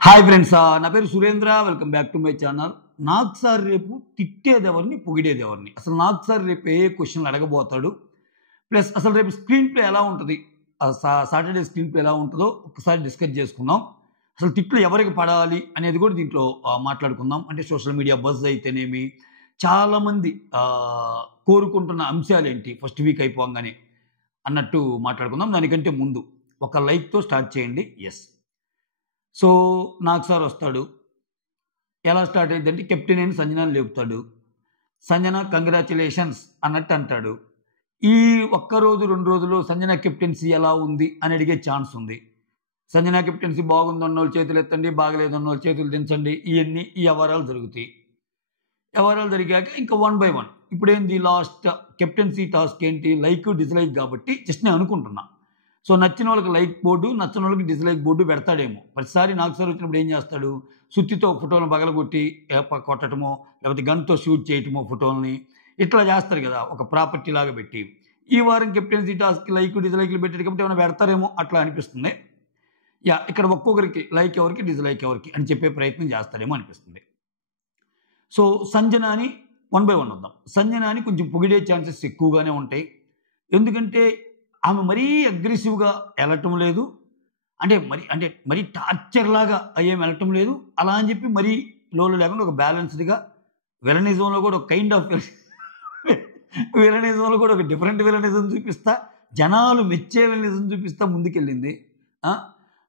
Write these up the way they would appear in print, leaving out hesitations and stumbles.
Hi friends, నా పేరు Surendra. Welcome back to my channel. నాకు సార్ రేపు తిట్టేదెవరిని, పొగిడేదెవరిని, అసలు నాకు సార్ రేపు ఏ క్వశ్చన్లు అడగబోతాడు, ప్లస్ అసలు రేపు స్క్రీన్ ప్లే ఎలా ఉంటుంది, సాటర్డే స్క్రీన్ ప్లే ఎలా ఉంటుందో ఒకసారి డిస్కస్ చేసుకుందాం. అసలు తిట్లు ఎవరికి పడాలి అనేది కూడా దీంట్లో మాట్లాడుకుందాం. అంటే సోషల్ మీడియా బజ్ అయితేనేమి, చాలామంది కోరుకుంటున్న అంశాలు ఏంటి ఫస్ట్ వీక్ అయిపోగానే అన్నట్టు మాట్లాడుకుందాం. దానికంటే ముందు ఒక లైక్తో స్టార్ట్ చేయండి. ఎస్, సో నాకు సార్ వస్తాడు. ఎలా స్టార్ట్ అయ్యిందంటే కెప్టెన్ అయిన సంజనాన్ని లేపుతాడు. సంజన కంగ్రాచులేషన్స్ అన్నట్టు అంటాడు. ఈ ఒక్కరోజు 2 రోజుల్లో సంజన కెప్టెన్సీ ఎలా ఉంది అని అడిగే ఛాన్స్ ఉంది. సంజన కెప్టెన్సీ బాగుందన్న వాళ్ళు చేతులు ఎత్తండి, బాగలేదన్న వాళ్ళు చేతులు దించండి. ఈ వ్యవహారాలు జరుగుతాయి. వ్యవహారాలు జరిగాక ఇంకా 1 by 1 ఇప్పుడు ఏంది లాస్ట్ కెప్టెన్సీ టాస్క్ ఏంటి, లైక్ డిస్లైక్. కాబట్టి జస్ట్ నేను అనుకుంటున్నా. సో నచ్చిన వాళ్ళకి లైక్ బోర్డు, నచ్చిన వాళ్ళకి డిస్లైక్ బోర్డు పెడతాడేమో. ప్రతిసారి నాకు సార్ వచ్చినప్పుడు ఏం చేస్తాడు, సుత్తితో ఫోటోలను పగలగొట్టి కొట్టడమో, లేకపోతే గన్తో షూట్ చేయటమో ఫోటోలని ఇట్లా చేస్తారు కదా, ఒక ప్రాపర్టీ లాగా పెట్టి. ఈ వారం కెప్టెన్సీ టాస్క్ లైక్ డిస్లైక్లు పెట్టాడు కాబట్టి ఏమైనా పెడతారేమో అట్లా అనిపిస్తుంది. ఇక్కడ ఒక్కొక్కరికి లైక్ ఎవరికి, డిస్లైక్ ఎవరికి అని చెప్పే ప్రయత్నం చేస్తాడేమో అనిపిస్తుంది. సో సంజనాని 1 by 1 వద్దాం. సంజనాని కొంచెం పొగిడే ఛాన్సెస్ ఎక్కువగానే ఉంటాయి. ఎందుకంటే ఆమె మరీ అగ్రెసివ్గా వెళ్ళటం లేదు, మరీ టార్చర్ లాగా అయ్యేం వెళ్ళటం లేదు. అలా అని చెప్పి మరీ లోలో లేకుండా ఒక బ్యాలెన్స్డ్గా, విలనిజంలో కూడా ఒక కైండ్ ఆఫ్ విలనిజంలో కూడా ఒక డిఫరెంట్ విలనిజం చూపిస్తా, జనాలు మెచ్చే విలనిజం చూపిస్తా ముందుకెళ్ళింది.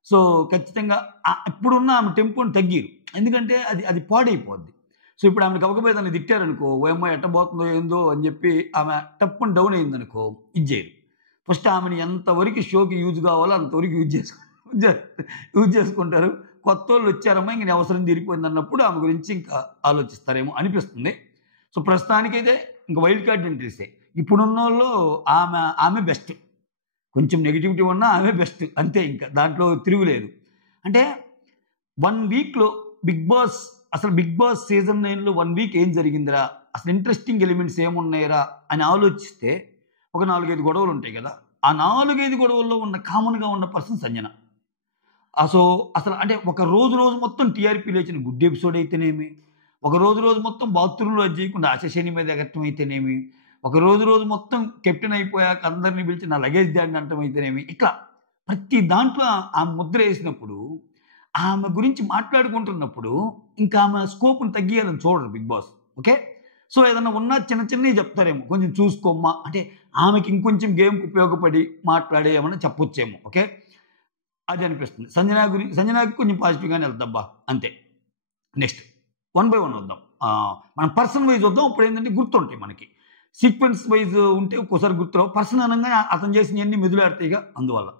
సో ఖచ్చితంగా ఇప్పుడున్న ఆమె టెంపోని తగ్గిరు, ఎందుకంటే అది పాడైపోద్ది. సో ఇప్పుడు ఆమెను కవకపోయి దాన్ని తిట్టారనుకో, ఓ అమ్మాయి ఎట్టబోతుందో ఏందో అని చెప్పి ఆమె టప్పుని డౌన్ అయిందనుకో, ఇది చేయరు. ఫస్ట్ ఆమెను ఎంతవరకు షోకి యూజ్ కావాలో అంతవరకు యూజ్ చేసుకుంటారు. కొత్త వాళ్ళు వచ్చారమ్మా, ఇంక అవసరం తీరిపోయింది అన్నప్పుడు ఆమె గురించి ఇంకా ఆలోచిస్తారేమో అనిపిస్తుంది. సో ప్రస్తుతానికైతే ఇంకా వైల్డ్ కార్డ్ ఎంట్రీసే. ఇప్పుడున్న వాళ్ళు ఆమె బెస్ట్. కొంచెం నెగిటివిటీ ఉన్నా ఆమె బెస్ట్, అంతే. ఇంకా దాంట్లో తిరుగులేదు. అంటే 1 వీక్లో బిగ్ బాస్ సీజన్ 9లో 1 వీక్ ఏం జరిగిందిరా, అసలు ఇంట్రెస్టింగ్ ఎలిమెంట్స్ ఏమున్నాయిరా అని ఆలోచిస్తే ఒక 4-5 గొడవలు ఉంటాయి కదా. ఆ 4-5 గొడవల్లో ఉన్న కామన్గా ఉన్న పర్సన్ సంజన. సో అసలు అంటే ఒక రోజు మొత్తం టీఆర్పీ లేచిన గుడ్ ఎపిసోడ్ అయితేనేమి, ఒక రోజు మొత్తం బాత్రూంలో అది చేయకుండా ఆశశని మీద ఎగట్టం అయితేనేమి, ఒక రోజు మొత్తం కెప్టెన్ అయిపోయాక అందరినీ పిలిచి నా లగేజ్ దాన్ని అంటం అయితేనేమి, ఇట్లా ప్రతి దాంట్లో ఆమె ముద్ర వేసినప్పుడు, ఆమె గురించి మాట్లాడుకుంటున్నప్పుడు ఇంకా ఆమె స్కోప్ని తగ్గియాలని చూడరు బిగ్ బాస్. ఓకే, సో ఏదన్నా ఉన్నా చిన్నవి చెప్తారేమో, కొంచెం చూసుకోమ్మా అంటే ఆమెకి ఇంకొంచెం గేమ్కి ఉపయోగపడి మాట్లాడే ఏమన్నా చెప్పొచ్చేమో. ఓకే, అది అనిపిస్తుంది. సంజనాకి కొంచెం పాజిటివ్గానే వెళ్తాబ్బా, అంతే. నెక్స్ట్ 1 by 1 వద్దాం. మనం పర్సన్ వైజ్ వద్దాం. ఇప్పుడు ఏంటంటే గుర్తుంటాయి మనకి, సీక్వెన్స్ వైజ్ ఉంటే ఒక్కోసారి గుర్తురావు. పర్సన్ అనగానే అతను చేసినవన్నీ మెదులాడతాయిగా. అందువల్ల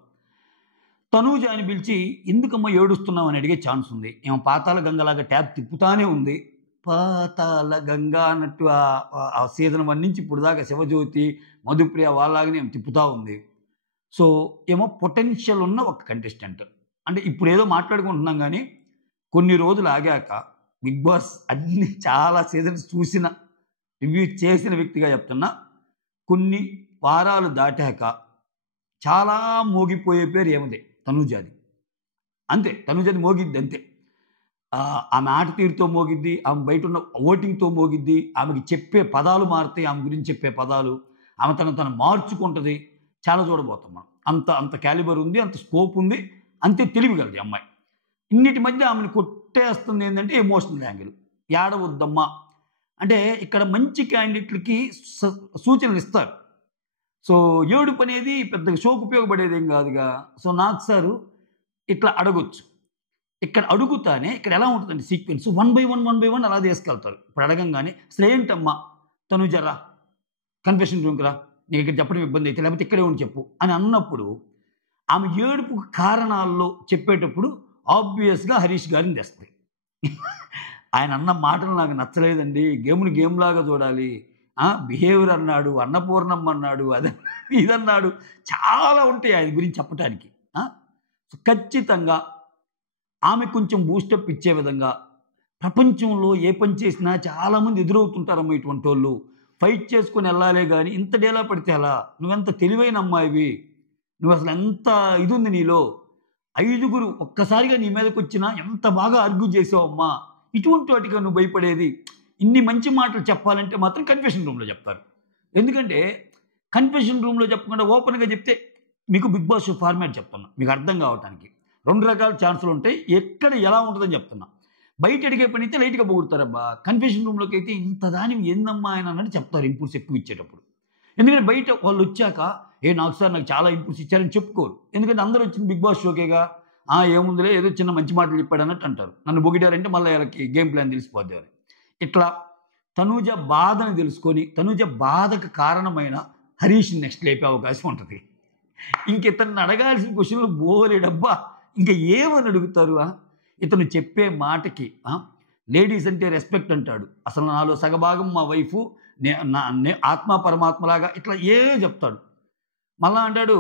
తనూజ అని పిలిచి ఎందుకమ్మా ఏడుస్తున్నావు అని అడిగే ఛాన్స్ ఉంది. ఏమో పాతాళ గంగలాగా ట్యాబ్ తిప్పుతానే ఉంది. పాతాళ గంగా అన్నట్టు ఆ సీజన్ 1 నుంచి ఇప్పుడు దాకా శివజ్యోతి, మధుప్రియ వాళ్ళలాగానే ఏమో తిప్పుతూ ఉంది. సో ఏమో పొటెన్షియల్ ఉన్న ఒక కంటెస్టెంట్. అంటే ఇప్పుడు ఏదో మాట్లాడుకుంటున్నాం, కానీ కొన్ని రోజులు ఆగాక బిగ్ బాస్ అన్ని చాలా సీజన్స్ చూసిన, రివ్యూ చేసిన వ్యక్తిగా చెప్తున్నా, కొన్ని వారాలు దాటాక చాలా మోగిపోయే పేరు ఏమదే, తనూజాది. అంతే, తనూజాది మోగిద్ది అంతే. ఆమె ఆట తీరుతో మోగిద్ది, ఆమె బయట ఉన్న ఓటింగ్తో మోగిద్ది, ఆమెకి చెప్పే పదాలు మారుతాయి, ఆమె గురించి చెప్పే పదాలు, ఆమె తను మార్చుకుంటుంది. చాలా చూడబోతాం మనం. అంత క్యాలిబర్ ఉంది, అంత స్కోప్ ఉంది, అంతే తెలివిగలది అమ్మాయి. ఇన్నిటి మధ్య ఆమెను కొట్టేస్తుంది ఏంటంటే ఎమోషనల్ యాంగిల్. ఏడవద్దమ్మా అంటే ఇక్కడ మంచి క్యాండిడేట్లకి సూచనలు ఇస్తారు. సో ఏడుపు అనేది పెద్దగా షోకు ఉపయోగపడేదేం కాదుగా. సో నాకు సారు ఇట్లా అడగొచ్చు. ఇక్కడ అడుగుతానే ఇక్కడ ఎలా ఉంటుందండి సీక్వెన్స్, 1 by 1 అలా తీసుకెళ్తారు. ఇప్పుడు అడగంగానే అసలు ఏంటమ్మా తనుజరా, కన్ఫెషన్ రూమ్కి రా, నీకు ఇక్కడ చెప్పడం ఇబ్బంది అయితే, లేకపోతే ఇక్కడే ఉండి చెప్పు అని అన్నప్పుడు, ఆమె ఏడుపు కారణాల్లో చెప్పేటప్పుడు ఆబ్వియస్గా హరీష్ గారిని తెస్తుంది. ఆయన అన్న మాటలు నాకు నచ్చలేదండి, గేమ్ని గేమ్లాగా చూడాలి, బిహేవియర్ అన్నాడు, అన్నపూర్ణమ్మ అన్నాడు, ఇదన్నాడు, చాలా ఉంటాయి ఆయన గురించి చెప్పడానికి. ఖచ్చితంగా ఆమె కొంచెం బూస్టప్ ఇచ్చే విధంగా, ప్రపంచంలో ఏ పని చేసినా చాలామంది ఎదురవుతుంటారమ్మ ఇటువంటి వాళ్ళు, ఫైట్ చేసుకొని వెళ్ళాలే కానీ ఇంత డేలా పడితే అలా, నువ్వెంత తెలివైన అమ్మాయివి, నువ్వు అసలు ఎంత ఇది ఉంది నీలో, ఐదుగురు ఒక్కసారిగా నీ మీదకి వచ్చినా ఎంత బాగా ఆర్గ్యూ చేసావమ్మా, ఇటువంటి వాటిగా నువ్వు భయపడేది. ఇన్ని మంచి మాటలు చెప్పాలంటే మాత్రం కన్ఫెషన్ రూమ్లో చెప్తారు. ఎందుకంటే కన్ఫెషన్ రూమ్లో చెప్పకుండా ఓపెన్గా చెప్తే, మీకు బిగ్ బాస్ షో ఫార్మాట్ చెప్తున్నా మీకు అర్థం కావడానికి. 2 రకాల ఛాన్సులు ఉంటాయి, ఎక్కడ ఎలా ఉంటుందని చెప్తున్నా. బయట అడిగే పని అయితే లైట్గా పొగుడతారబ్బా, కన్ఫెషన్ రూమ్లోకి అయితే ఇంత దాని ఏందమ్మా ఆయన అన్నట్టు చెప్తారు ఇన్పుట్స్ ఎక్కువ ఇచ్చేటప్పుడు. ఎందుకంటే బయట వాళ్ళు వచ్చాక నాకు సార్ నాకు చాలా ఇన్పుట్స్ ఇచ్చారని చెప్పుకోరు. ఎందుకంటే అందరూ వచ్చింది బిగ్ బాస్ షోకేగా, ఏముందిలే ఏదో చిన్న మంచి మాటలు చెప్పాడు అన్నట్టు అంటారు. నన్ను పొగిడారంటే మళ్ళీ వాళ్ళకి గేమ్ ప్లాన్ తెలిసిపోద్ది అని. ఇట్లా తనూజ బాధను తెలుసుకొని తనూజ బాధకు కారణమైన హరీష్ని నెక్స్ట్ లేపే అవకాశం ఉంటుంది. ఇతన్ని అడగాల్సిన క్వశ్చన్లు బోలేడబ్బా, ఇంకా ఏమని అడుగుతారు? ఇతను చెప్పే మాటకి లేడీస్ అంటే రెస్పెక్ట్ అంటాడు, అసలు నాలో సగభాగం మా వైఫు, ఆత్మ పరమాత్మలాగా ఇట్లా చెప్తాడు. మళ్ళా అంటాడు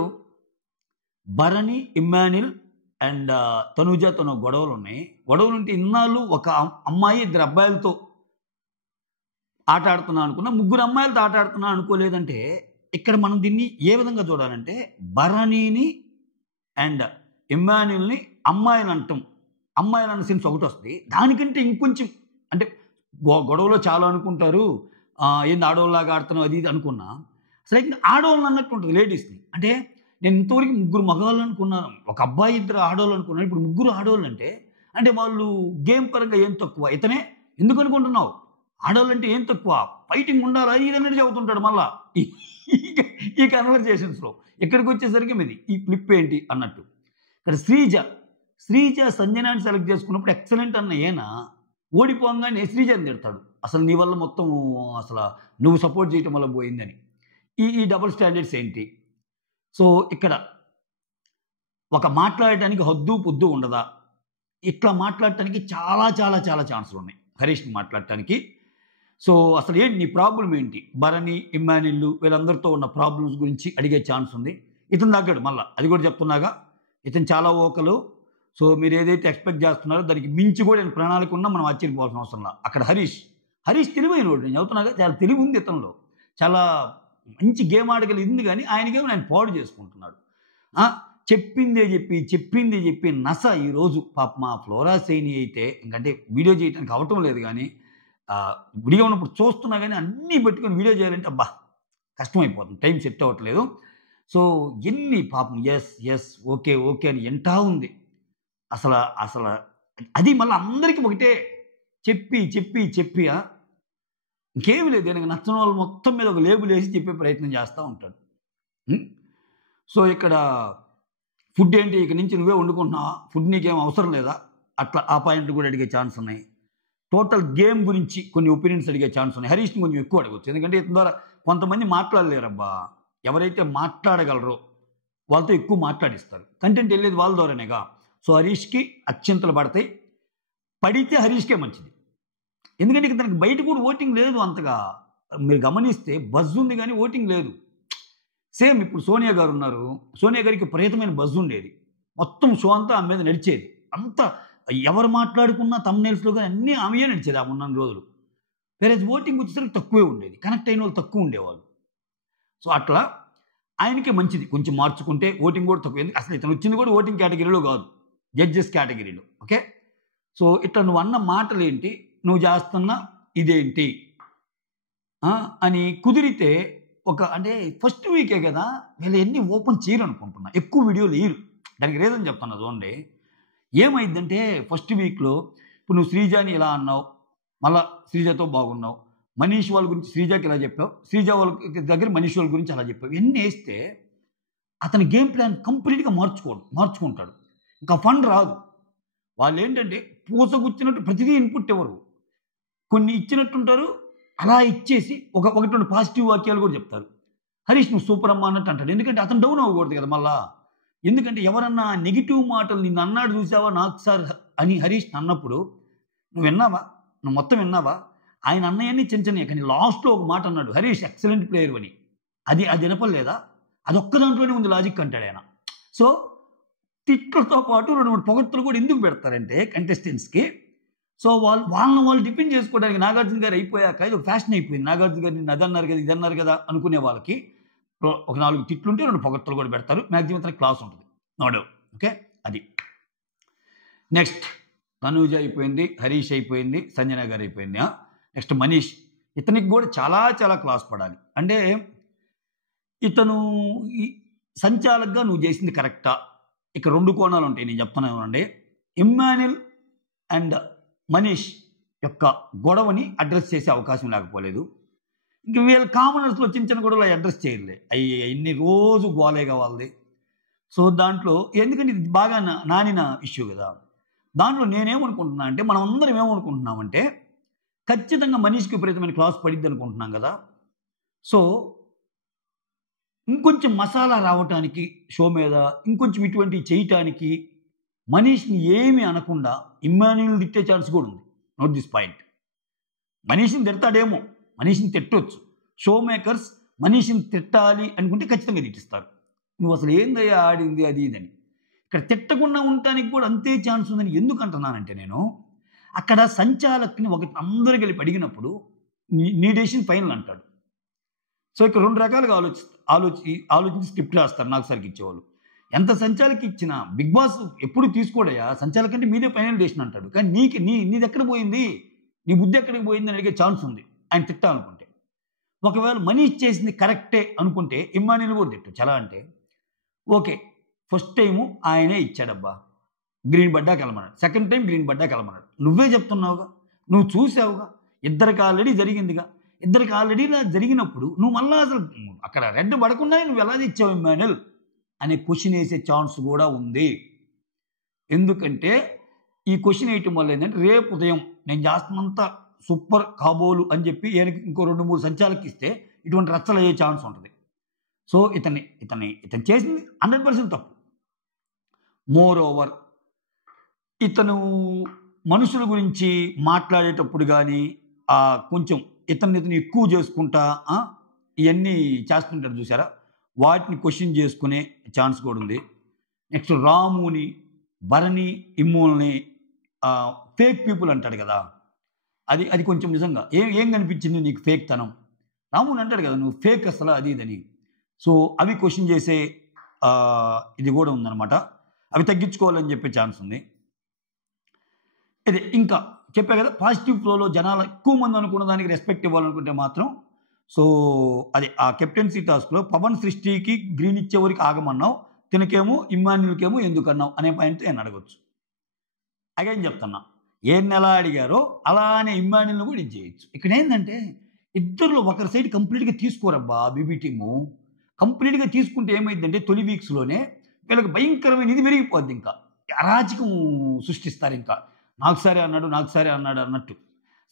భరణి, ఇమ్మాన్యుల్ అండ్ తనూజతో గొడవలు ఉన్నాయి. గొడవలు ఉంటే ఇన్నాళ్ళు ఒక అమ్మాయి 2 అబ్బాయిలతో ఆట ఆడుతున్నా అనుకున్నా, 3 అమ్మాయిలతో ఆట ఆడుతున్నా అనుకోలేదంటే, ఇక్కడ మనం దీన్ని ఏ విధంగా చూడాలంటే భరణిని అండ్ ఇమ్మాన్యుల్ని అమ్మాయిని అంటాం, అమ్మాయిలు అన్న సెన్స్ ఒకటి వస్తుంది. దానికంటే ఇంకొంచెం అంటే గొడవలో చాలా అనుకుంటారు, ఏంది ఆడవాళ్ళలాగా ఆడుతున్నావు అది ఇది అనుకున్నా, అసలు ఆడవాళ్ళని అన్నట్టు ఉంటుంది లేడీస్ని. అంటే నేను ఇంతవరకు 3 మగవాళ్ళు అనుకున్నాను, ఒక అబ్బాయి 2 ఆడవాళ్ళు అనుకున్నాను, ఇప్పుడు 3 ఆడవాళ్ళు అంటే వాళ్ళు గేమ్ పరంగా ఏం తక్కువ, ఇతనే ఎందుకు అనుకుంటున్నావు, ఆడవాళ్ళు అంటే ఏం తక్కువ, ఫైటింగ్ ఉండాలా ఇది అనేది చెబుతుంటాడు మళ్ళా ఈ కన్వర్జేషన్స్లో. ఎక్కడికి వచ్చేసరికి మీది ఈ ఫ్లిప్ ఏంటి అన్నట్టు. ఇక్కడ శ్రీజ సంజనాన్ని సెలెక్ట్ చేసుకున్నప్పుడు ఎక్సలెంట్ అన్న ఓడిపోగానే శ్రీజని తిడతాడు, అసలు నీ వల్ల మొత్తం అసలు నువ్వు సపోర్ట్ చేయటం వల్ల పోయిందని. ఈ డబుల్ స్టాండర్డ్స్ ఏంటి? సో ఇక్కడ ఒక మాట్లాడటానికి హద్దు పొద్దు ఉండదా? ఇట్లా మాట్లాడటానికి చాలా చాలా చాలా ఛాన్సులు ఉన్నాయి హరీష్ని మాట్లాడటానికి. సో అసలు ఏంటి నీ ప్రాబ్లం ఏంటి? భరణి, ఇమ్మాన్యుల్ వీళ్ళందరితో ఉన్న ప్రాబ్లమ్స్ గురించి అడిగే ఛాన్స్ ఉంది. ఇతను తగ్గాడు మళ్ళీ, అది కూడా చెప్తున్నాగా, ఇతను చాలా ఓకలు. సో మీరు ఏదైతే ఎక్స్పెక్ట్ చేస్తున్నారో దానికి మించి కూడా నేను ప్రణాళిక ఉన్నా మనం ఆశ్చర్యపోవాల్సిన అవసరం లేదు. అక్కడ హరీష్ తెలివైన వాడు, నేను చెబుతున్నాగా, చాలా తెలివి ఉంది ఇతనిలో, చాలా మంచి గేమ్ ఆడగలిగింది. కానీ ఆయనకేమో ఆయన పాడు చేసుకుంటున్నాడు. చెప్పిందే చెప్పి నస ఈరోజు పాప మా ఫ్లోరా సైని అయితే ఇంకంటే వీడియో చేయడానికి అవటం లేదు. కానీ విడిగా ఉన్నప్పుడు చూస్తున్నా కానీ అన్నీ పెట్టుకొని వీడియో చేయాలంటే అబ్బా కష్టమైపోతుంది, టైం సెట్ అవ్వట్లేదు. సో ఎన్ని పాపం ఎస్ ఓకే అని ఎంటా ఉంది. అసలు అది మళ్ళీ అందరికీ ఒకటే చెప్పి ఇంకేమి లేదు, எனக்கு నచ్చిన వాళ్ళు మొత్తం మీద ఒక లేబుల్ వేసి చెప్పే ప్రయత్నం చేస్తూ ఉంటాడు. సో ఇక్కడ ఫుడ్ ఏంటి, ఇక నుంచి నువ్వే వండుకుంటున్నావా, ఫుడ్ నీకేం అవసరం లేదా, అట్లా ఆ పాయింట్లు కూడా అడిగే ఛాన్స్ ఉన్నాయి. టోటల్ గేమ్ గురించి కొన్ని ఒపీనియన్స్ అడిగే ఛాన్స్ ఉన్నాయి. హరీష్ని కొంచెం ఎక్కువ అడగవచ్చు, ఎందుకంటే ఇతని ద్వారా కొంతమంది మాట్లాడలేరబ్బా, ఎవరైతే మాట్లాడగలరో వాళ్ళతో ఎక్కువ మాట్లాడిస్తారు, కంటెంట్ వెళ్ళేది వాళ్ళ ద్వారానేగా. సో హరీష్కి అత్యంతలు పడితే హరీష్కే మంచిది. ఎందుకంటే తనకి బయట కూడా ఓటింగ్ లేదు అంతగా, మీరు గమనిస్తే బజ్ ఉంది కానీ ఓటింగ్ లేదు. సేమ్ ఇప్పుడు సోనియా గారు ఉన్నారు, సోనియా గారికి విపరీతమైన బజ్ ఉండేది, మొత్తం షో అంతా ఆమె మీద నడిచేది, అంతా ఎవరు మాట్లాడుకున్నా తమ్నెయిల్స్లో కానీ అన్నీ ఆమెయే నడిచేది ఆ ఉన్న రోజులు. వేరే ఓటింగ్ వచ్చేసరికి తక్కువే ఉండేది, కనెక్ట్ అయిన వాళ్ళు తక్కువ ఉండేవాళ్ళు. సో అట్లా ఆయనకే మంచిది కొంచెం మార్చుకుంటే, ఓటింగ్ కూడా తక్కువ. అసలు ఇతను వచ్చింది కూడా ఓటింగ్ కేటగిరీలో కాదు, జడ్జెస్ కేటగిరీలో. ఓకే, సో ఇట్లా నువ్వు అన్న మాటలు ఏంటి, నువ్వు చేస్తున్న ఇదేంటి అని కుదిరితే అంటే ఫస్ట్ వీకే కదా, వీళ్ళు ఎన్ని ఓపెన్ చేయరు అనుకుంటున్నా, ఎక్కువ వీడియోలు వేయరు. దానికి రీజన్ చెప్తున్నా చూడండి. ఏమైందంటే ఫస్ట్ వీక్లో ఇప్పుడు నువ్వు శ్రీజాని ఇలా అన్నావు, మళ్ళీ శ్రీజతో బాగున్నావు, మనీష్ వాళ్ళ గురించి శ్రీజాకి ఇలా చెప్పావు, శ్రీజ వాళ్ళ దగ్గర మనీష్ వాళ్ళ గురించి అలా చెప్పావు. ఇవన్నీ వేస్తే అతని గేమ్ ప్లాన్ కంప్లీట్గా మార్చుకుంటాడు, ఇంకా ఫండ్ రాదు. వాళ్ళు ఏంటంటే పూసగుచ్చినట్టు ప్రతిదీ ఇన్పుట్ ఇవ్వరు, కొన్ని ఇచ్చినట్టుంటారు, అలా ఇచ్చేసి ఒకటి 2 పాజిటివ్ వాక్యాలు కూడా చెప్తారు. హరీష్ నువ్వు సూపర్ అమ్మా అన్నట్టు అంటాడు, ఎందుకంటే అతను డౌన్ అవ్వకూడదు కదా మళ్ళా. ఎందుకంటే ఎవరన్నా నెగిటివ్ మాటలు నిన్ను అన్నాడు చూసావా నాకు సార్ అని హరీష్ అన్నప్పుడు నువ్వు విన్నావా, నువ్వు మొత్తం విన్నావా? ఆయన అన్నయ్యని చిన్న కానీ లాస్ట్లో ఒక మాట అన్నాడు, హరీష్ ఎక్సలెంట్ ప్లేయర్ అని. అది వినపడలేదా? అదొక్క దాంట్లోనే ఉంది లాజిక్ అంటాడు ఆయన. సో తిట్లతో పాటు 2-3 పొగడ్తలు కూడా ఎందుకు పెడతారంటే కంటెస్టెంట్స్కి, సో వాళ్ళని డిపెండ్ చేసుకోవడానికి నాగార్జున గారు అయిపోయాక ఇది ఒక ఫ్యాషన్ అయిపోయింది. నాగార్జున గారు నిన్ను అదన్నారు కదా ఇదన్నారు కదా అనుకునే వాళ్ళకి ఒక 4 తిట్లుంటే 2 పొగడ్తలు కూడా పెడతారు. మ్యాక్సిమం క్లాస్ ఉంటుంది, నో డౌట్. ఓకే, అది నెక్స్ట్ తనూజ అయిపోయింది, హరీష్ అయిపోయింది, సంజన గారు అయిపోయింది. నెక్స్ట్ మనీష్. ఇతనికి కూడా చాలా చాలా క్లాస్ పడాలి. అంటే ఇతను ఈ సంచాలకుగా నువ్వు చేసింది కరెక్టా? ఇక 2 కోణాలు ఉంటాయి నేను చెప్తున్నానండి. ఇమ్మాన్యుల్ అండ్ మనీష్ యొక్క గొడవని అడ్రస్ చేసే అవకాశం లేకపోలేదు. ఇంక వీళ్ళ కామనర్స్లో చిన్న చిన్న గొడవలు అడ్రస్ చేయలే. ఇన్ని రోజు గోలే కావాలి. సో దాంట్లో ఎందుకంటే ఇది బాగా నానిన ఇష్యూ కదా. దాంట్లో నేనేమనుకుంటున్నా అంటే మనం అందరం ఏమనుకుంటున్నామంటే ఖచ్చితంగా మనీష్కి విపరీతమైన క్లాస్ పడిద్ది అనుకుంటున్నాం కదా. సో ఇంకొంచెం మసాలా రావటానికి షో మీద ఇంకొంచెం ఇటువంటివి చేయటానికి మనీష్ని ఏమీ అనకుండా ఇమ్మాన్యుల్ తిట్టే ఛాన్స్ కూడా ఉంది. Note this point. మనీష్ని తిడతాడేమో, మనీష్ని తిట్టొచ్చు. షో మేకర్స్ మనీష్ని తిట్టాలి అనుకుంటే ఖచ్చితంగా తిట్టిస్తారు. నువ్వు అసలు ఏందయ్యా ఆడింది అది ఇదని. ఇక్కడ తిట్టకుండా ఉండటానికి కూడా అంతే ఛాన్స్ ఉందని ఎందుకు అంటున్నానంటే నేను అక్కడ సంచాలకుని ఒకటి అందరూ కలిపి అడిగినప్పుడు నీ డెసిషన్ ఫైనల్ అంటాడు. సో ఇక్కడ 2 రకాలుగా ఆలోచించి స్క్రిప్ట్ రాస్తారు నాకు సరికి ఇచ్చేవాళ్ళు. ఎంత సంచాలకి ఇచ్చినా బిగ్ బాస్ ఎప్పుడు తీసుకోడయా, సంచాలక్ అంటే మీదే ఫైనల్ డెసిషన్ అంటాడు. కానీ నీది ఎక్కడ పోయింది, నీ బుద్ధి ఎక్కడికి పోయింది అని అడిగే ఛాన్స్ ఉంది ఆయన తిట్టాలనుకుంటే. ఒకవేళ మనీష్ చేసింది కరెక్టే అనుకుంటే ఇమ్మాన్యుల్ కూడా తిట్టు. చాలా అంటే ఓకే, ఫస్ట్ టైము ఆయనే ఇచ్చాడబ్బా, గ్రీన్ బడ్డాకి వెళ్ళమన్నాడు. సెకండ్ టైం గ్రీన్ బడ్డాకి వెళ్ళమన్నాడు. నువ్వే చెప్తున్నావుగా, నువ్వు చూసావుగా, ఇద్దరికి ఆల్రెడీ జరిగిందిగా. ఇద్దరికి ఆల్రెడీ ఇలా జరిగినప్పుడు నువ్వు మళ్ళీ అసలు అక్కడ రెడ్ పడకుండా నువ్వు ఎలా ఇచ్చావు ఇమ్మాన్యుల్ అనే క్వశ్చన్ వేసే ఛాన్స్ కూడా ఉంది. ఎందుకంటే ఈ క్వశ్చన్ వేయటం వల్ల ఏంటంటే రేపు ఉదయం నేను చేస్తున్నంత సూపర్ కాబోలు అని చెప్పి ఇంకో 2-3 సంచాలకి ఇస్తే ఇటువంటి రచ్చలు అయ్యే ఛాన్స్ ఉంటుంది. సో ఇతను చేసింది 100% తప్పు. మోర్ ఓవర్ ఇతను మనుషుల గురించి మాట్లాడేటప్పుడు కానీ కొంచెం ఇతను ఎక్కువ చేసుకుంటా ఇవన్నీ చేస్తుంటారు చూసారా, వాటిని క్వశ్చన్ చేసుకునే ఛాన్స్ కూడా ఉంది. నెక్స్ట్ రాముని, భరణి, ఇమ్మూల్ని ఫేక్ పీపుల్ అంటాడు కదా, అది కొంచెం నిజంగా ఏం కనిపించింది నీకు ఫేక్ తనం? రాముని అంటాడు కదా నువ్వు ఫేక్ అసలు అది ఇదని. సో అవి క్వశ్చన్ చేసే ఇది కూడా ఉందన్నమాట. అవి తగ్గించుకోవాలని చెప్పే ఛాన్స్ ఉంది. ఇది ఇంకా చెప్పా కదా, పాజిటివ్ ఫ్లోలో జనాలు ఎక్కువ మంది అనుకున్న దానికి రెస్పెక్ట్ ఇవ్వాలనుకుంటే మాత్రం సో అది ఆ కెప్టెన్సీ టాస్క్లో పవన్ సృష్టికి గ్రీన్ ఇచ్చేవరకు ఆగమన్నావు, తినకేమో ఇమ్మాన్యుల్కేమో ఎందుకన్నావు అనే పాయింట్ నేను అడగొచ్చు. అగైన్ చెప్తున్నా, ఏ నెల అడిగారో అలానే ఇమ్మాన్యుల్ని కూడా ఇది చేయొచ్చు. ఇక్కడ ఏంటంటే ఇద్దరులో ఒకరి సైడ్ కంప్లీట్గా తీసుకోరబ్బా. బీబీ టీము కంప్లీట్గా తీసుకుంటే ఏమైందంటే తొలి వీక్స్లోనే వీళ్ళకి భయంకరమైన ఇది పెరిగిపోద్ది. ఇంకా అరాచకం సృష్టిస్తారు. ఇంకా నాకు సరే అన్నాడు అన్నట్టు.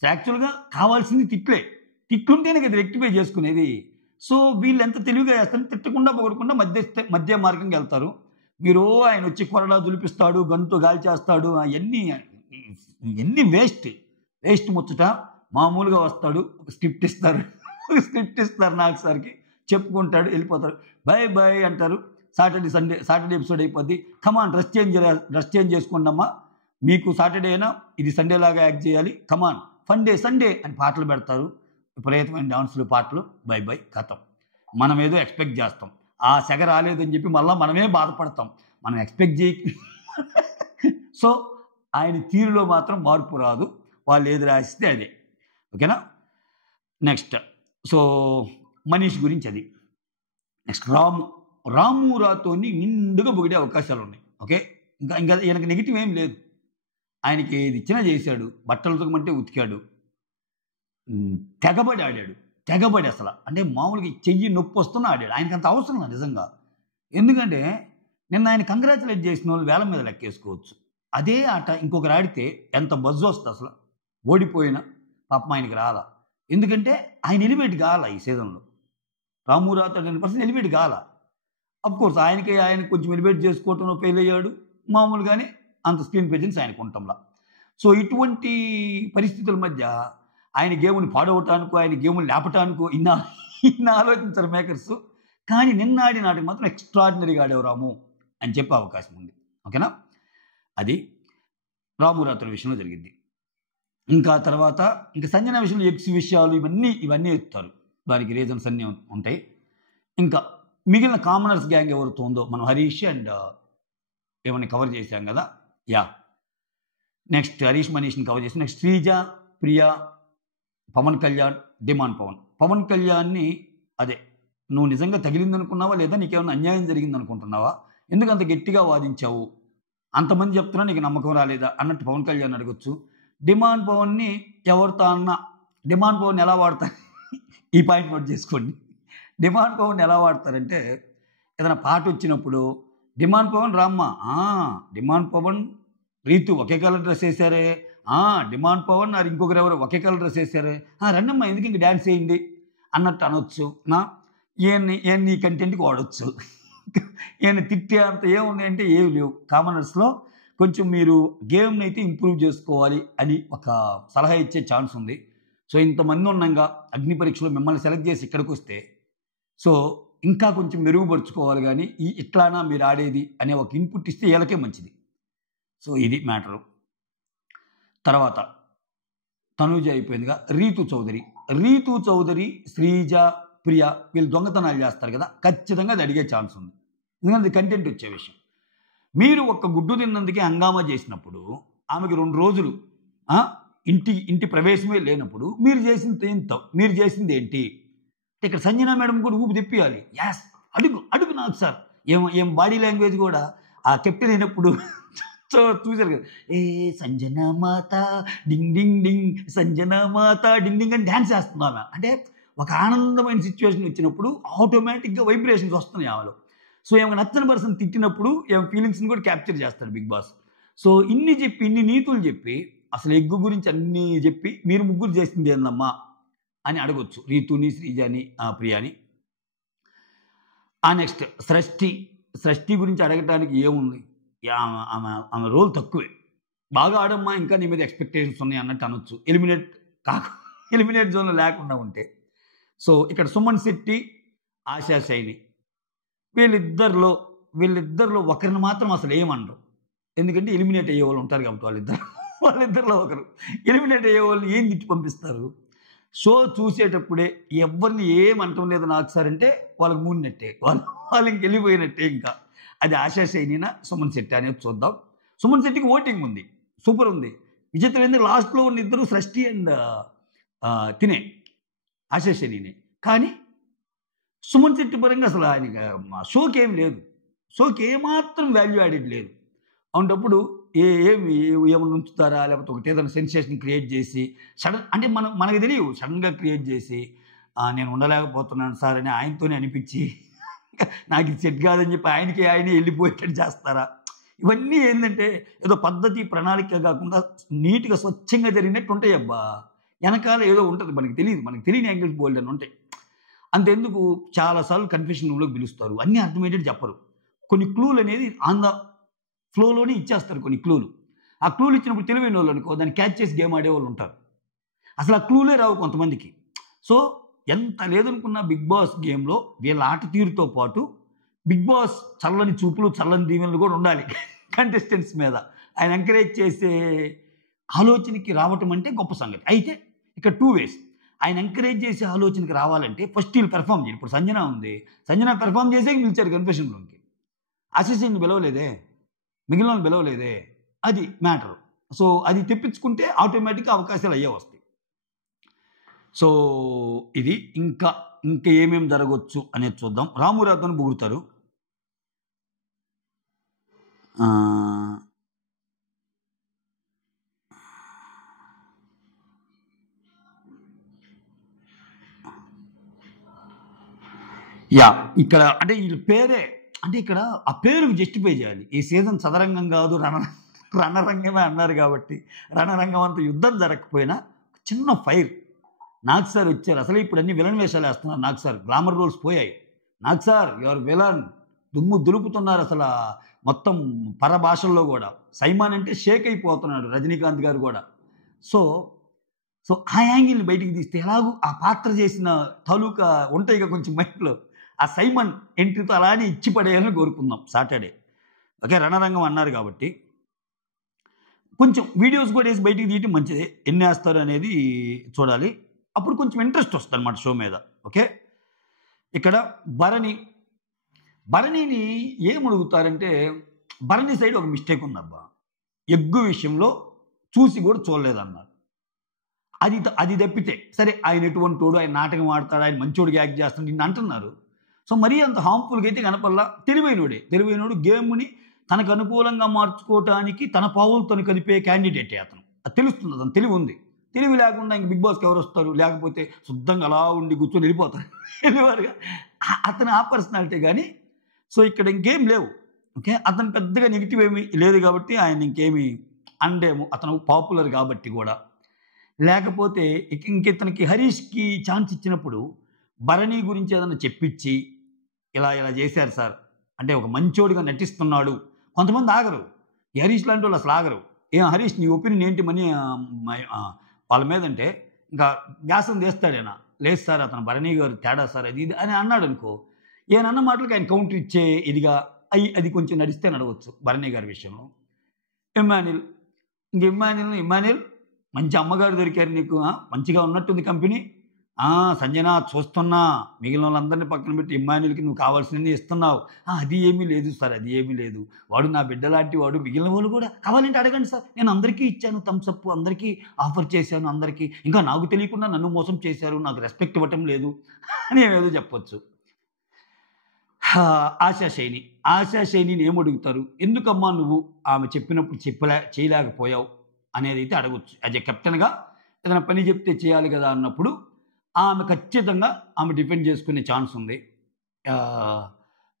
సో యాక్చువల్గా కావాల్సింది తిట్లుంటేనే కదా రెక్టిఫై చేసుకునేది. సో వీళ్ళు ఎంత తెలివిగా చేస్తారు, తిట్టకుండా పొగడకుండా మధ్య మార్గంకి వెళ్తారు. మీరు ఆయన వచ్చి కొరడా దులిపిస్తాడు, గన్తో గాలి చేస్తాడు, అవన్నీ వేస్ట్ ముచ్చట. మామూలుగా వస్తాడు, ఒక స్క్రిప్ట్ ఇస్తారు నాకు సార్కి, చెప్పుకుంటాడు, వెళ్ళిపోతాడు, బై అంటారు. సాటర్డే ఎపిసోడ్ అయిపోద్ది. కమాన్ డ్రెస్ చేంజ్ చేసుకోండమ్మా, మీకు సాటర్డే అయినా ఇది సండే లాగా యాక్ట్ చేయాలి, కమాన్ సండే అని పాటలు పెడతారు, విపరీతమైన డాన్సులు పాటలు, బై కథం. మనం ఏదో ఎక్స్పెక్ట్ చేస్తాం, ఆ సెగ రాలేదని చెప్పి మళ్ళీ మనమే బాధపడతాం. మనం ఎక్స్పెక్ట్ సో ఆయన తీరులో మాత్రం మార్పు రాదు, వాళ్ళు ఏది రాసిస్తే అదే. ఓకేనా. నెక్స్ట్ సో మనీష్ గురించి అది. నెక్స్ట్ రాము రాతోని నిండుగా పొగిడే అవకాశాలు ఉన్నాయి. ఓకే, ఇంకా ఈయనకి నెగిటివ్ ఏం లేదు. ఆయనకి ఏది ఇచ్చినా చేశాడు, బట్టలు ఉతకమంటే ఉతికాడు, తెగబడి అసలు అంటే మామూలుగా చెయ్యి నొప్పి వస్తున్నా ఆడాడు. ఆయనకి అంత అవసరం లేదు నిజంగా. ఎందుకంటే నిన్న ఆయన కంగ్రాచులేట్ చేసిన వాళ్ళు వేల మీద లెక్కేసుకోవచ్చు. అదే ఆట ఇంకొకరు ఆడితే ఎంత బజ్జు వస్తుంది అసలు. ఓడిపోయినా పాపం ఆయనకి రాలా, ఎందుకంటే ఆయన ఎలివేట్ కాల ఈ సీజన్లో. రాము రాత 100% ఎలివేట్ కాల. అఫ్కోర్స్ ఆయన కొంచెం ఎలివేట్ చేసుకోవటంలో ఫెయిల్ అయ్యాడు, మామూలుగానే అంత స్క్రీన్ ప్రెజెన్స్ ఆయనకు ఉండటంలా. సో ఇటువంటి పరిస్థితుల మధ్య ఆయన గేముని పాడవటానికో ఆయన గేముని లేపటానికో ఇన్న ఆలోచించారు మేకర్స్. కానీ నిన్న ఆడిన నాటికి మాత్రం ఎక్స్ట్రాడినరీగా ఆడేవు రాము అని చెప్పే అవకాశం ఉంది. ఓకేనా. అది రాము రాత్రుల విషయంలో జరిగింది. ఇంకా తర్వాత ఇంకా సంజన విషయంలో విషయాలు ఇవన్నీ ఎత్తుతారు, దానికి రీజన్స్ అన్నీ ఉంటాయి. ఇంకా మిగిలిన కామనర్స్ గ్యాంగ్ ఎవరితో ఉందో మనం హరీష్ అండ్ ఏమన్నా కవర్ చేశాం కదా. నెక్స్ట్ హరీష్ మనీష్ని కవర్ చేసి నెక్స్ట్ శ్రీజ, ప్రియా, పవన్ కళ్యాణ్, డిమాండ్ పవన్. పవన్ కళ్యాణ్ని అదే నువ్వు నిజంగా తగిలిందనుకున్నావా లేదా నీకేమైనా అన్యాయం జరిగిందనుకుంటున్నావా, ఎందుకు అంత గట్టిగా వాదించావు, అంతమంది చెప్తున్నా నీకు నమ్మకం రాలేదా అన్నట్టు పవన్ కళ్యాణ్ అడగొచ్చు. డిమాండ్ పవన్ని ఎవరితో అన్నా డిమాండ్ పవన్ ఎలా వాడతారు ఈ పాయింట్ నోట్ చేసుకోండి. డిమాండ్ పవన్ ఎలా వాడతారంటే ఏదైనా పాట వచ్చినప్పుడు డిమాండ్ పవన్ రామ్మ, డిమాండ్ పవన్ రీతు ఒకే కలర్ డ్రెస్ వేసారే, డిమాండ్ పవన్ అది ఇంకొకరు ఎవరు ఒకే కలర్ డ్రెస్ వేసారే, రండమ్మా ఎందుకు ఇంక డ్యాన్స్ వేయండి అన్నట్టు అనొచ్చు. ఈయన నీ కంటెంట్కి వాడచ్చు. ఈయన తిట్టే అంత ఏమున్నాయంటే ఏమి లేవు. కామనర్స్లో కొంచెం మీరు గేమ్ని అయితే ఇంప్రూవ్ చేసుకోవాలి అని ఒక సలహా ఇచ్చే ఛాన్స్ ఉంది. సో ఇంతమంది ఉన్నాగా అగ్ని పరీక్షలో మిమ్మల్ని సెలెక్ట్ చేసి ఇక్కడికి వస్తే సో ఇంకా కొంచెం మెరుగుపరుచుకోవాలి, కానీ ఇట్లానా మీరు ఆడేది అనే ఒక ఇన్పుట్ ఇస్తే వీళ్ళకే మంచిది. సో ఇది మ్యాటరు. తర్వాత తనూజ అయిపోయిందిగా. రీతు చౌదరి, శ్రీజ, ప్రియ వీళ్ళు దొంగతనాలు చేస్తారు కదా, ఖచ్చితంగా అది అడిగే ఛాన్స్ ఉంది. ఎందుకంటే అది కంటెంట్ వచ్చే విషయం. మీరు ఒక్క గుడ్డు తిన్నందుకే హంగామా చేసినప్పుడు ఆమెకి 2 రోజులు ఇంటి ప్రవేశమే లేనప్పుడు మీరు చేసింది ఏంటి? ఇక్కడ సంజన మేడం కూడా ఊపి తిప్పియాలి. యాస్ అడుగు నాకు సార్ ఏం బాడీ లాంగ్వేజ్ కూడా ఆ కెప్టెన్ అయినప్పుడు చూశారు కదా, సంజన మాత డింగ్ డింగ్ డింగ్, సంజన మాత డింగ్ డింగ్ అని డ్యాన్స్ చేస్తున్నామే. అంటే ఒక ఆనందమైన సిచ్యువేషన్ వచ్చినప్పుడు ఆటోమేటిక్గా వైబ్రేషన్స్ వస్తున్నాయి ఆమెలో. సో ఏమైనా నచ్చని పర్సన్ తిట్టినప్పుడు ఏమైనా ఫీలింగ్స్ని కూడా క్యాప్చర్ చేస్తాడు బిగ్ బాస్. సో ఇన్ని నీతులు చెప్పి అసలు ఎగ్గు గురించి అన్నీ చెప్పి మీరు ముగ్గురు చేసింది ఏందమ్మా అని అడగొచ్చు రీతుని, శ్రీజాని, ప్రియాని. నెక్స్ట్ సృష్టి గురించి అడగటానికి ఏముంది, ఆమె రోల్ తక్కువే, బాగా ఆడమ్మా ఇంకా నీ మీద ఎక్స్పెక్టేషన్స్ ఉన్నాయి అన్నట్టు అనొచ్చు ఎలిమినేట్ జోన్లో లేకుండా ఉంటే. సో ఇక్కడ సుమన్ శెట్టి, ఆశా శైలి వీళ్ళిద్దరిలో ఒకరిని మాత్రం అసలు ఏమనరు. ఎందుకంటే ఎలిమినేట్ అయ్యే వాళ్ళు ఉంటారు కాబట్టి వాళ్ళిద్దరిలో ఒకరు ఎలిమినేట్ అయ్యే వాళ్ళని ఏం తిట్టి పంపిస్తారు. షో చూసేటప్పుడే ఎవరిని ఏమంటం లేదు నాకు సార్ అంటే వాళ్ళకి మూడినట్టే, వాళ్ళు ఇంక వెళ్ళిపోయినట్టే. ఇంకా అది ఆశా శైలినా సుమన్ శెట్టి అనేది చూద్దాం. సుమన్ శెట్టికి ఓటింగ్ ఉంది, సూపర్ ఉంది. విచిత్రం ఏంటంటే లాస్ట్లో ఉన్న ఇద్దరు సృష్టి అండ్ తినే ఆశా శైలినే. కానీ సుమన్ శెట్టి పరంగా అసలు ఆయన షోకి ఏం లేదు, షోకి ఏమాత్రం వాల్యూ యాడెడ్ లేదు. అవునప్పుడు ఏమన్నా ఉంచుతారా, లేకపోతే ఒకటి ఏదైనా సెన్సేషన్ క్రియేట్ చేసి సడన్ అంటే మనకు తెలియవు సడన్గా క్రియేట్ చేసి నేను ఉండలేకపోతున్నాను సార్ అని ఆయనతోనే అనిపించి నాకు ఇది సెట్ కాదని చెప్పి ఆయనే వెళ్ళిపోయేటట్టు చేస్తారా? ఇవన్నీ ఏంటంటే ఏదో పద్ధతి ప్రణాళిక కాకుండా నీట్గా స్వచ్ఛంగా జరిగినట్టు ఉంటాయి. అబ్బా వెనకాల ఏదో ఉంటుంది, మనకి తెలియని యాంగిల్స్ బోల్డ్ అని ఉంటాయి. అంతెందుకు చాలాసార్లు కన్ఫ్యూషన్ రూమ్లోకి పిలుస్తారు, అన్నీ అర్థమయ్యేటట్టు చెప్పరు. కొన్ని క్లూలు అనేది ఆన్ ద ఫ్లోలోనే ఇచ్చేస్తారు. కొన్ని క్లూలు ఆ క్లూలు ఇచ్చినప్పుడు తెలివైన వాళ్ళు అనుకో దాన్ని క్యాచ్ చేసి గేమ్ ఆడేవాళ్ళు ఉంటారు. అసలు ఆ క్లూలే రావు కొంతమందికి. సో ఎంత లేదనుకున్న బిగ్ బాస్ గేమ్లో వీళ్ళ ఆట తీరుతో పాటు బిగ్ బాస్ చల్లని చూపులు చల్లని దీవెనలు కూడా ఉండాలి కంటెస్టెంట్స్ మీద. ఆయన ఎంకరేజ్ చేసే ఆలోచనకి రావటం అంటే గొప్ప సంగతి. అయితే ఇక్కడ 2 ways. ఆయన ఎంకరేజ్ చేసే ఆలోచనకి రావాలంటే ఫస్ట్ వీళ్ళు పెర్ఫామ్ చేయాలి. ఇప్పుడు సంజన ఉంది, సంజన పెర్ఫామ్ చేసే పిలిచారు కన్ఫెషన్ రూమ్కి. ఆశీస్ని పిలవలేదే, మిగిలిన పిలవలేదే, అది మ్యాటర్. సో అది తెప్పించుకుంటే ఆటోమేటిక్గా అవకాశాలు అయ్యే వస్తాయి. సో ఇది ఇంకా ఏమేమి జరగవచ్చు అనేది చూద్దాం. రామురాతను పొగుడుతారు. ఇక్కడ అంటే వీళ్ళ పేరే అంటే ఇక్కడ ఆ పేరుకు జస్టిఫై చేయాలి. ఈ సీజన్ చదరంగం కాదు రణరంగమే అన్నారు కాబట్టి రణరంగం అంత యుద్ధం జరగకపోయినా చిన్న ఫైర్. నాగ్ సార్ వచ్చారు. అసలు ఇప్పుడు అన్ని విలన్ వేషాలు వేస్తున్నారు. నాగ్ సార్ గ్లామర్ రోల్స్ పోయాయి. నాగ్ సార్ యువర్ విలన్ దుమ్ము దులుపుతున్నారు అసలు మొత్తం పరభాషల్లో కూడా. సైమాన్ అంటే షేక్ అయిపోతున్నాడు రజనీకాంత్ గారు కూడా. సో ఆ యాంగిల్ని బయటికి తీస్తే ఎలాగూ ఆ పాత్ర చేసిన తాలూకా ఉంటాయిగా కొంచెం మైండ్లో ఆ సైమన్ ఎంట్రీతో అలానే ఇచ్చి పడేయాలని కోరుకుందాం సాటర్డే. ఓకే, రణరంగం అన్నారు కాబట్టి కొంచెం వీడియోస్ కూడా వేసి బయటికి తీయటం మంచిదే. ఎన్ని వేస్తారు అనేది చూడాలి. అప్పుడు కొంచెం ఇంట్రెస్ట్ వస్తుంది అన్నమాట షో మీద. ఓకే, ఇక్కడ భరణిని ఏం అడుగుతారంటే భరణి సైడ్ ఒక మిస్టేక్ ఉందబ్బా. ఎగ్గు విషయంలో చూసి కూడా చూడలేదన్నారు. అది తప్పితే సరే ఆయన ఎటువంటోడు, ఆయన నాటకం ఆడతాడు, ఆయన మంచోడికి యాక్ట్ చేస్తాడు ఇన్ని అంటున్నారు. సో మరీ అంత హార్మ్ఫుల్గా అయితే కనపల్లా. తెలివైనోడు గేమ్ని తనకు అనుకూలంగా మార్చుకోవటానికి తన పావులతో కలిపే క్యాండిడేటే అతను. అది తెలుస్తుంది, అతను తెలివి ఉంది. తెలివి లేకుండా ఇంక బిగ్ బాస్కి ఎవరు వస్తారు? లేకపోతే శుద్ధంగా అలా ఉండి కూర్చొని వెళ్ళిపోతారు వెళ్ళేవారుగా. అతను ఆ పర్సనాలిటీ. కానీ సో ఇక్కడ ఇంకేం లేవు. ఓకే, అతను పెద్దగా నెగిటివ్ ఏమీ లేదు కాబట్టి ఆయన ఇంకేమీ అండేమో, అతను పాపులర్ కాబట్టి కూడా. లేకపోతే ఇతనికి హరీష్కి ఛాన్స్ ఇచ్చినప్పుడు భరణి గురించి ఏదైనా చెప్పించి ఇలా చేశారు సార్ అంటే ఒక మంచోడిగా నటిస్తున్నాడు. కొంతమంది ఆగరు, ఈ హరీష్ లాంటి వాళ్ళు అసలు ఆగరు. హరీష్ నీ ఒపీనియన్ ఏంటి మని వాళ్ళ మీద అంటే ఇంకా వ్యాసం తీస్తాడేనా, లేదు సార్ అతను భరణి గారు తేడా సార్ అది ఇది అని అన్నాడు అనుకో, ఏనన్న మాటలకి ఆయన కౌంటర్ ఇచ్చే ఇదిగా అది కొంచెం నడిస్తే నడవచ్చు భరణి గారి విషయంలో. ఇమ్మాన్యుల్ మంచి అమ్మగారు దొరికారు నీకు, మంచిగా ఉన్నట్టుంది కంపెనీ. సంజన చూస్తున్నా, మిగిలిన వాళ్ళందరినీ పక్కన పెట్టి ఇమ్మాన్యుల్కి నువ్వు కావాల్సినవి ఇస్తున్నావు. అది ఏమీ లేదు సార్, అది ఏమీ లేదు, వాడు నా బిడ్డ లాంటి వాడు, మిగిలిన వాళ్ళు కూడా కావాలంటే అడగండి సార్, నేను అందరికీ ఇచ్చాను థమ్స్అప్, అందరికీ ఆఫర్ చేశాను, అందరికీ ఇంకా నాకు తెలియకుండా నన్ను మోసం చేశారు, నాకు రెస్పెక్ట్ ఇవ్వటం లేదు అని ఏమేదో చెప్పొచ్చు. ఆశా శైనిని ఏమడుగుతారు, ఎందుకమ్మా నువ్వు ఆమె చెప్పినప్పుడు చేయలేకపోయావు అనేది అయితే అడగొచ్చు. యాజ్ ఎ కెప్టెన్గా ఏదైనా పని చెప్తే చేయాలి కదా అన్నప్పుడు ఆమె ఖచ్చితంగా ఆమె డిఫెండ్ చేసుకునే ఛాన్స్ ఉంది.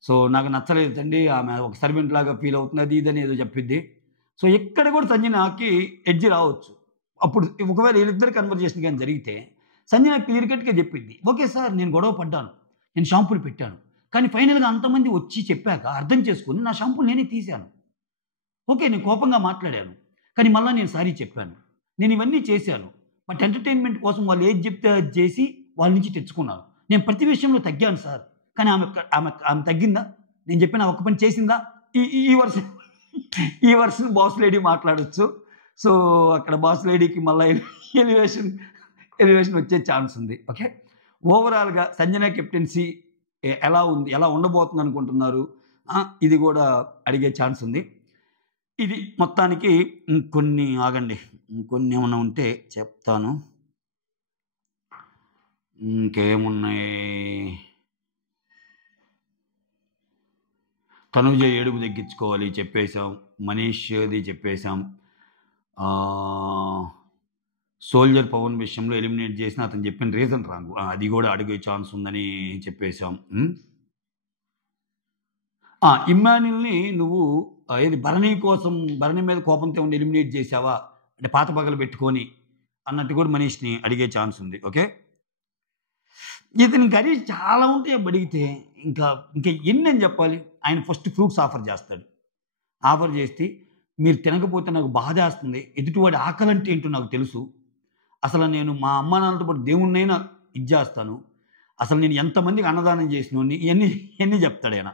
సో నాకు నచ్చలేదు తండ్రి, ఆమె ఒక సర్వెంట్ లాగా ఫీల్ అవుతుంది, అది ఇదని ఏదో చెప్పిద్ది. సో ఎక్కడ కూడా సంజనకి ఎడ్జి రావచ్చు. అప్పుడు ఒకవేళ వీళ్ళిద్దరు కన్వర్జేషన్ కానీ జరిగితే సంజన క్లియర్ కట్గా చెప్పింది, ఓకే సార్ నేను గొడవ పడ్డాను, నేను షాంపూలు పెట్టాను, కానీ ఫైనల్గా అంతమంది వచ్చి చెప్పాక అర్థం చేసుకుని నా షాంపూలు నేనే తీశాను. ఓకే నేను కోపంగా మాట్లాడాను, కానీ మళ్ళీ నేను సారీ చెప్పాను, నేను ఇవన్నీ చేశాను. బట్ ఎంటర్టైన్మెంట్ కోసం వాళ్ళు ఏది చెప్తే అది చేసి వాళ్ళ నుంచి తెచ్చుకున్నాను. నేను ప్రతి విషయంలో తగ్గాను సార్, కానీ ఆమె తగ్గిందా? నేను చెప్పిన ఒక్క పని చేసిందా? ఈ వర్షన్ బాస్ లేడీ మాట్లాడచ్చు. సో అక్కడ బాస్ లేడీకి మళ్ళీ ఎలివేషన్ వచ్చే ఛాన్స్ ఉంది. ఓకే, ఓవరాల్గా సంజన కెప్టెన్సీ ఎలా ఉంది, ఎలా ఉండబోతుంది అనుకుంటున్నారు, ఇది కూడా అడిగే ఛాన్స్ ఉంది. ఇది మొత్తానికి ఇంకొన్ని ఆగండి, ఇంకొన్ని ఏమన్నా ఉంటే చెప్తాను. ఇంకేమున్నాయి, తనుజ ఏడుపు తగ్గించుకోవాలి చెప్పేశాం, మనీష్ది చెప్పేశాం, సోల్జర్ పవన్ విషయంలో ఎలిమినేట్ చేసిన అతను చెప్పిన రీజన్ రాంగ్, అది కూడా అడిగే ఛాన్స్ ఉందని చెప్పేశాం. ఇమ్మాన్యుల్ని నువ్వు ఏది భరణి మీద కోపంతో ఉండి ఎలిమినేట్ చేసావా అంటే పాత పగలు పెట్టుకొని అన్నట్టు కూడా మనీష్ని అడిగే ఛాన్స్ ఉంది. ఓకే, ఇతనికి హరీష్ చాలా ఉంటే అడిగితే ఇంకా ఎన్ని అని చెప్పాలి. ఆయన ఫస్ట్ ఫ్రూట్స్ ఆఫర్ చేస్తాడు, ఆఫర్ చేస్తే మీరు తినకపోతే నాకు బాధేస్తుంది, ఎదుటివాడి ఆకలి అంటే ఏంటో నాకు తెలుసు, అసలు నేను మా అమ్మ నాన్నతో పాటు దేవుణ్ణైనా ఇచ్చేస్తాను, అసలు నేను ఎంతమందికి అన్నదానం చేసినోడిని, ఇవన్నీ చెప్తాడు ఆయన.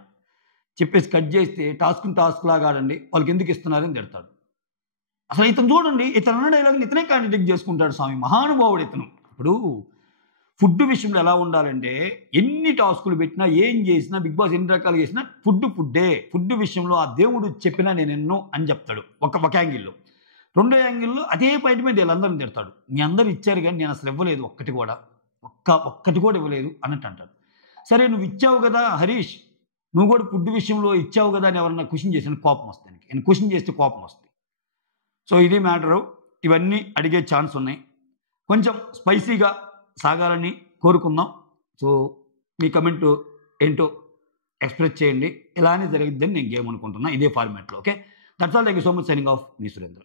చెప్పేసి కట్ చేస్తే టాస్క్ లాగా ఆడండి, వాళ్ళకి ఎందుకు ఇస్తున్నారని తిడతాడు. అసలు ఇతను చూడండి, ఇతను అన్న డైలాగ్ని ఇతనే కాంట్రడిక్ట్ చేసుకుంటాడు. స్వామి మహానుభావుడు ఇతను. ఇప్పుడు ఫుడ్ విషయంలో ఎలా ఉండాలంటే ఎన్ని టాస్కులు పెట్టినా ఏం చేసినా బిగ్ బాస్ ఎన్ని రకాలు చేసినా ఫుడ్ విషయంలో ఆ దేవుడు చెప్పినా నేను ఎన్నో అని చెప్తాడు ఒక యాంగిల్లో. రెండో యాంగిల్లో అదే పాయింట్ మీద వీళ్ళందరిని తిడతాడు, మీ అందరూ ఇచ్చారు కానీ నేను అసలు ఇవ్వలేదు, ఒక్కటి కూడా ఇవ్వలేదు అన్నట్టు అంటాడు. సరే నువ్వు ఇచ్చావు కదా హరీష్, నువ్వు కూడా ఫుడ్ విషయంలో ఇచ్చావు కదా అని ఎవరన్నా క్వశ్చన్ చేసిన కోపం వస్తుంది, నేను క్వశ్చన్ చేస్తే కోపం వస్తుంది. సో ఇది మ్యాటరు, ఇవన్నీ అడిగే ఛాన్స్ ఉన్నాయి. కొంచెం స్పైసీగా సాగాలని కోరుకుందాం. సో మీ కమెంట్ ఏంటో ఎక్స్ప్రెస్ చేయండి, ఇలానే జరిగిద్దని నేను గేమ్ అనుకుంటున్నా ఇదే ఫార్మాట్లో. Okay, that's all, thank you so much, signing off, me Surendra.